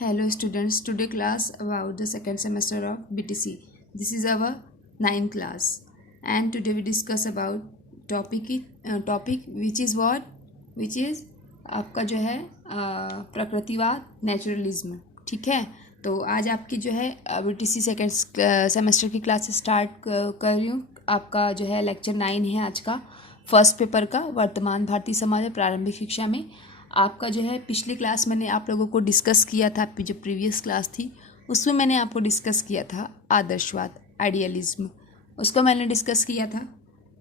Hello students, today class about the second semester of BTC. This is our 9th class and today we discuss about topic which is what? Which is आपका जो है प्रकृतिवाद naturalism. ठीक है, तो आज आपकी जो है BTC सेकेंड सेमेस्टर की क्लास स्टार्ट कर रही हूँ। आपका जो है लेक्चर 9 है आज का, फर्स्ट पेपर का, वर्तमान भारतीय समाज और प्रारंभिक शिक्षा में। आपका जो है पिछली क्लास मैंने आप लोगों को डिस्कस किया था, आपकी जो प्रीवियस क्लास थी उसमें मैंने आपको डिस्कस किया था आदर्शवाद, आइडियलिज्म, उसको मैंने डिस्कस किया था।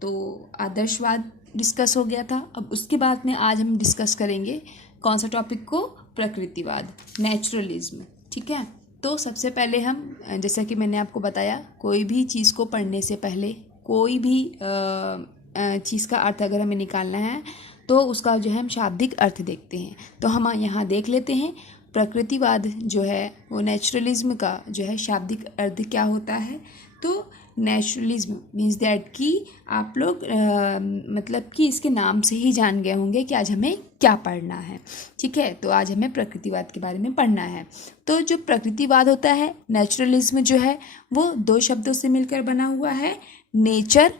तो आदर्शवाद डिस्कस हो गया था। अब उसके बाद में आज हम डिस्कस करेंगे कौन सा टॉपिक को? प्रकृतिवाद, नेचुरलिज्म। ठीक है, तो सबसे पहले हम, जैसा कि मैंने आपको बताया, कोई भी चीज़ को पढ़ने से पहले कोई भी चीज़ का अर्थ अगर हमें निकालना है तो उसका जो है हम शाब्दिक अर्थ देखते हैं। तो हम यहाँ देख लेते हैं प्रकृतिवाद जो है वो नेचुरलिज्म का जो है शाब्दिक अर्थ क्या होता है। तो नेचुरलिज्म मीन्स दैट कि आप लोग मतलब कि इसके नाम से ही जान गए होंगे कि आज हमें क्या पढ़ना है। ठीक है, तो आज हमें प्रकृतिवाद के बारे में पढ़ना है। तो जो प्रकृतिवाद होता है, नेचुरलिज्म जो है वो दो शब्दों से मिलकर बना हुआ है, नेचर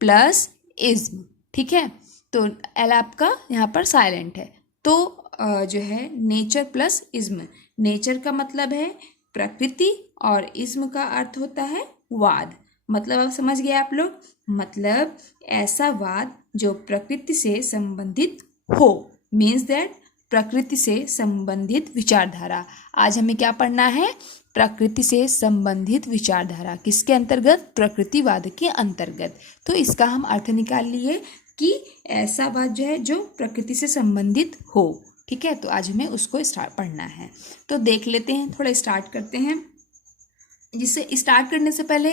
प्लस इज्म। ठीक है, तो एल आपका यहाँ पर साइलेंट है। तो जो है नेचर प्लस इज्म, नेचर का मतलब है प्रकृति और इज्म का अर्थ होता है वाद। मतलब आप समझ गए आप लोग, मतलब ऐसा वाद जो प्रकृति से संबंधित हो, मीन्स दैट प्रकृति से संबंधित विचारधारा। आज हमें क्या पढ़ना है? प्रकृति से संबंधित विचारधारा। किसके अंतर्गत? प्रकृतिवाद के अंतर्गत। तो इसका हम अर्थ निकाल लिए कि ऐसा बात जो है जो प्रकृति से संबंधित हो। ठीक है, तो आज हमें उसको स्टार्ट पढ़ना है। तो देख लेते हैं, थोड़ा स्टार्ट करते हैं। जिससे स्टार्ट करने से पहले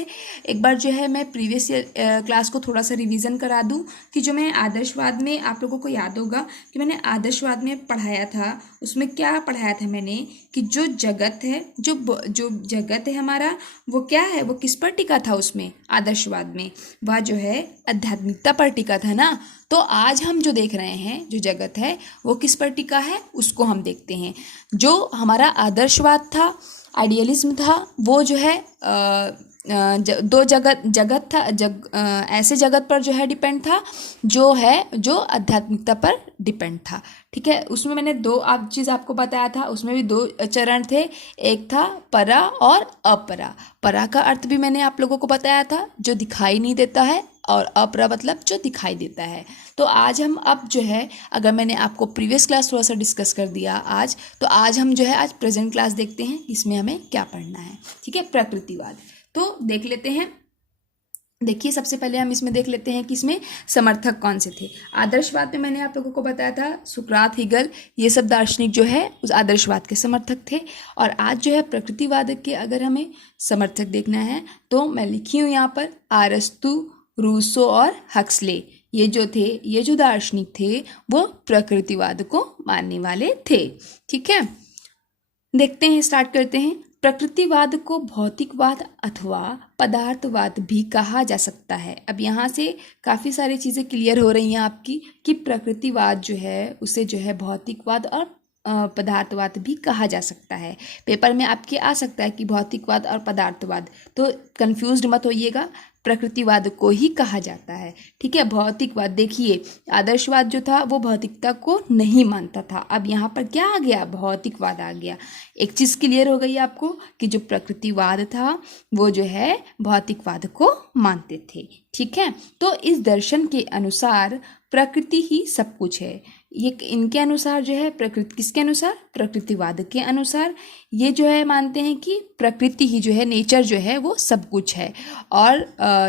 एक बार जो है मैं प्रीवियस क्लास को थोड़ा सा रिवीजन करा दूं कि जो मैं आदर्शवाद में, आप लोगों को याद होगा कि मैंने आदर्शवाद में पढ़ाया था, उसमें क्या पढ़ाया था मैंने कि जो जगत है, जो जगत है हमारा, वो क्या है, वो किस पर टिका था उसमें आदर्शवाद में? वह जो है आध्यात्मिकता पर टिका था ना। तो आज हम जो देख रहे हैं, जो जगत है वो किस पर टिका है उसको हम देखते हैं। जो हमारा आदर्शवाद था, आइडियलिज्म था, वो जो है दो जगत था, ऐसे जगत पर जो है डिपेंड था, जो आध्यात्मिकता पर डिपेंड था। ठीक है, उसमें मैंने दो चीज़ आपको बताया था, उसमें भी दो चरण थे, एक था परा और अपरा। परा का अर्थ भी मैंने आप लोगों को बताया था, जो दिखाई नहीं देता है, और अपरा मतलब जो दिखाई देता है। तो आज हम अब जो है, अगर मैंने आपको प्रीवियस क्लास थोड़ा सा डिस्कस कर दिया आज, तो आज हम जो है आज प्रेजेंट क्लास देखते हैं, इसमें हमें क्या पढ़ना है। ठीक है, प्रकृतिवाद। तो देख लेते हैं। देखिए, सबसे पहले हम इसमें देख लेते हैं कि इसमें समर्थक कौन से थे। आदर्शवाद में मैंने आप लोगों को बताया था सुकरात, हिगल, ये सब दार्शनिक जो है उस आदर्शवाद के समर्थक थे। और आज जो है प्रकृतिवाद के अगर हमें समर्थक देखना है तो मैं लिखी हूँ यहाँ पर अरस्तु, रूसो और हक्सले। ये जो दार्शनिक थे वो प्रकृतिवाद को मानने वाले थे। ठीक है, देखते हैं, स्टार्ट करते हैं। प्रकृतिवाद को भौतिकवाद अथवा पदार्थवाद भी कहा जा सकता है। अब यहाँ से काफ़ी सारी चीज़ें क्लियर हो रही हैं आपकी कि प्रकृतिवाद जो है उसे जो है भौतिकवाद और पदार्थवाद भी कहा जा सकता है। पेपर में आपके आ सकता है कि भौतिकवाद और पदार्थवाद, तो कंफ्यूज्ड मत होइएगा, प्रकृतिवाद को ही कहा जाता है। ठीक है, भौतिकवाद, देखिए आदर्शवाद जो था वो भौतिकता को नहीं मानता था। अब यहाँ पर क्या आ गया? भौतिकवाद आ गया। एक चीज़ क्लियर हो गई आपको कि जो प्रकृतिवाद था वो जो है भौतिकवाद को मानते थे। ठीक है, तो इस दर्शन के अनुसार प्रकृति ही सब कुछ है। ये इनके अनुसार जो है, प्रकृति किसके अनुसार? प्रकृतिवाद के अनुसार ये जो है मानते हैं कि प्रकृति ही जो है, नेचर जो है वो सब कुछ है। और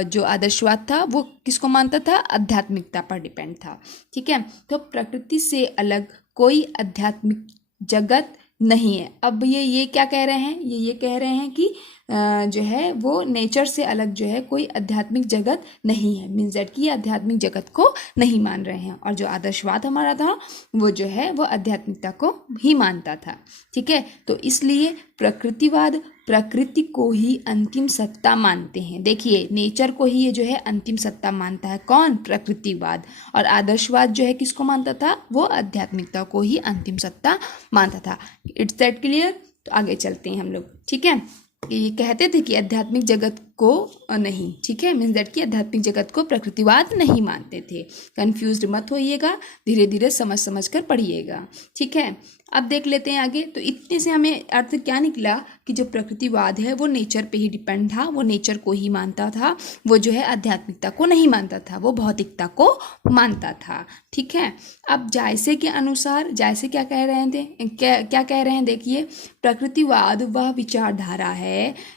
जो आदर्शवाद था वो किसको मानता था? आध्यात्मिकता पर डिपेंड था। ठीक है, तो प्रकृति से अलग कोई आध्यात्मिक जगत नहीं है। अब ये क्या कह रहे हैं? ये कह रहे हैं कि जो है वो नेचर से अलग जो है कोई आध्यात्मिक जगत नहीं है, मीन्स दैट कि आध्यात्मिक जगत को नहीं मान रहे हैं। और जो आदर्शवाद हमारा था वो जो है वो आध्यात्मिकता को ही मानता था। ठीक है, तो इसलिए प्रकृतिवाद प्रकृति को ही अंतिम सत्ता मानते हैं। देखिए, नेचर को ही ये जो है अंतिम सत्ता मानता है। कौन? प्रकृतिवाद। और आदर्शवाद जो है किसको मानता था? वो आध्यात्मिकता को ही अंतिम सत्ता मानता था। It's that clear? तो आगे चलते हैं हम लोग, ठीक है। ये कहते थे कि आध्यात्मिक जगत को नहीं, ठीक है, मीन्स दैट कि आध्यात्मिक जगत को प्रकृतिवाद नहीं मानते थे। कंफ्यूज्ड मत होइएगा, धीरे धीरे समझ समझ कर पढ़िएगा, ठीक है। अब देख लेते हैं आगे। तो इतने से हमें अर्थ क्या निकला कि जो प्रकृतिवाद है वो नेचर पे ही डिपेंड था, वो नेचर को ही मानता था, वो जो है आध्यात्मिकता को नहीं मानता था, वो भौतिकता को मानता था, ठीक है। अब जायसे के अनुसार जायसे क्या कह रहे थे, क्या कह रहे हैं, देखिए, प्रकृतिवाद वह विचारधारा है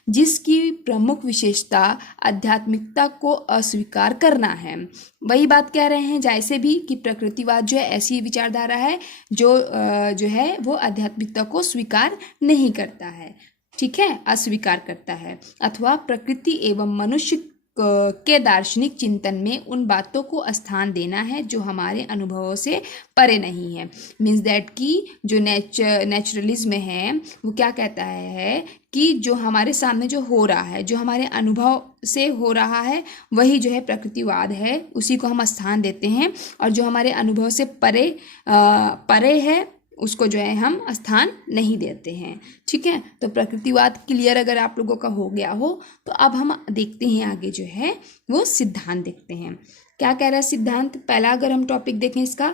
जिसकी प्रमुख विशेषता आध्यात्मिकता को अस्वीकार करना है। वही बात कह रहे हैं जायसे भी कि प्रकृतिवाद जो है ऐसी विचारधारा है जो है वो आध्यात्मिकता को स्वीकार नहीं करता है, ठीक है, अस्वीकार करता है, अथवा प्रकृति एवं मनुष्य के दार्शनिक चिंतन में उन बातों को स्थान देना है जो हमारे अनुभवों से परे नहीं है। मीन्स दैट कि जो नेचुरलिज्म है वो क्या कहता है कि जो हमारे सामने जो हो रहा है, जो हमारे अनुभव से हो रहा है, वही जो है प्रकृतिवाद है, उसी को हम स्थान देते हैं, और जो हमारे अनुभव से परे है उसको जो है हम स्थान नहीं देते हैं, ठीक है। तो प्रकृतिवाद क्लियर अगर आप लोगों का हो गया हो तो अब हम देखते हैं आगे जो है वो सिद्धांत देखते हैं। क्या कह रहा है सिद्धांत? पहला अगर हम टॉपिक देखें इसका,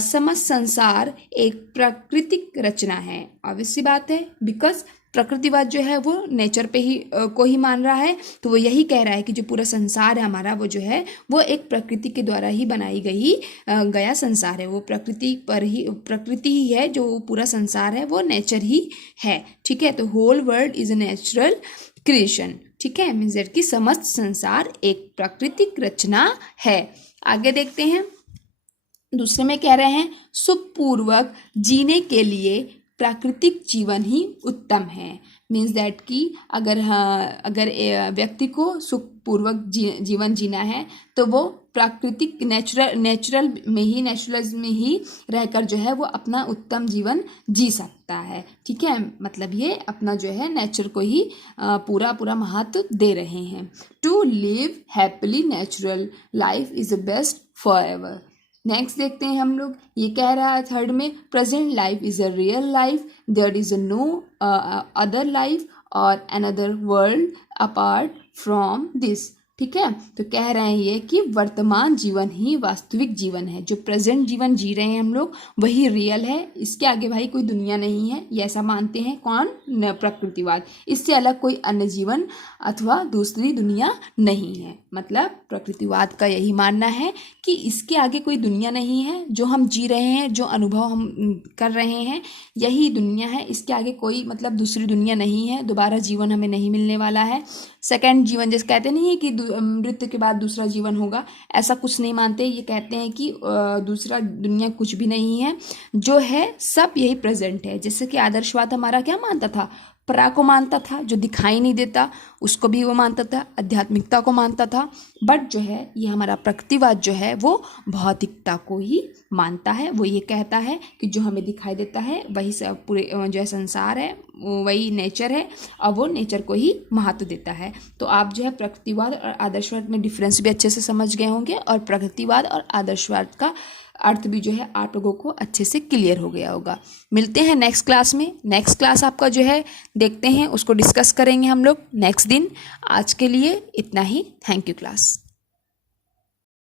समस्त संसार एक प्राकृतिक रचना है। ऑब्वियसली बात है, बिकॉज प्रकृतिवाद जो है वो नेचर पे ही को ही मान रहा है, तो वो यही कह रहा है कि जो पूरा संसार है हमारा वो जो है वो एक प्रकृति के द्वारा ही बनाई गया संसार है, वो प्रकृति ही है, जो पूरा संसार है वो नेचर ही है, ठीक है। तो whole world is a natural creation, ठीक है, मीन्स दैट कि समस्त संसार एक प्राकृतिक रचना है। आगे देखते हैं, दूसरे में कह रहे हैं सुखपूर्वक जीने के लिए प्राकृतिक जीवन ही उत्तम है। मीन्स दैट कि अगर व्यक्ति को सुखपूर्वक जीवन जीना है तो वो प्राकृतिक नेचुरलिज्म में ही रहकर जो है वो अपना उत्तम जीवन जी सकता है, ठीक है। मतलब ये अपना जो है नेचर को ही पूरा महत्व दे रहे हैं। To live happily natural life is the best forever. Next देखते हैं हम लोग, ये कह रहा है थर्ड में, present life is a real life, there is no other life और another world apart from this, ठीक है। तो कह रहे हैं ये कि वर्तमान जीवन ही वास्तविक जीवन है, जो प्रेजेंट जीवन जी रहे हैं हम लोग वही रियल है, इसके आगे भाई कोई दुनिया नहीं है, ये ऐसा मानते हैं कौन? प्रकृतिवाद। इससे अलग कोई अन्य जीवन अथवा दूसरी दुनिया नहीं है। मतलब प्रकृतिवाद का यही मानना है कि इसके आगे कोई दुनिया नहीं है, जो हम जी रहे हैं, जो अनुभव हम कर रहे हैं यही दुनिया है, इसके आगे कोई मतलब दूसरी दुनिया नहीं है, दोबारा जीवन हमें नहीं मिलने वाला है। सेकंड जीवन जैसे कहते नहीं है कि मृत्यु के बाद दूसरा जीवन होगा, ऐसा कुछ नहीं मानते। ये कहते हैं कि दूसरा दुनिया कुछ भी नहीं है, जो है सब यही प्रेजेंट है। जैसे कि आदर्शवाद हमारा क्या मानता था? परा को मानता था, जो दिखाई नहीं देता उसको भी वो मानता था, आध्यात्मिकता को मानता था। बट जो है ये हमारा प्रकृतिवाद जो है वो भौतिकता को ही मानता है। वो ये कहता है कि जो हमें दिखाई देता है वही सब पूरे जो है संसार है, वही नेचर है, और वो नेचर को ही महत्व देता है। तो आप जो है प्रकृतिवाद और आदर्शवाद में डिफरेंस भी अच्छे से समझ गए होंगे, और प्रकृतिवाद और आदर्शवाद का अर्थ भी जो है आप लोगों को अच्छे से क्लियर हो गया होगा। मिलते हैं नेक्स्ट क्लास में। नेक्स्ट क्लास आपका जो है देखते हैं, उसको डिस्कस करेंगे हम लोग नेक्स्ट दिन। आज के लिए इतना ही। Thank you class.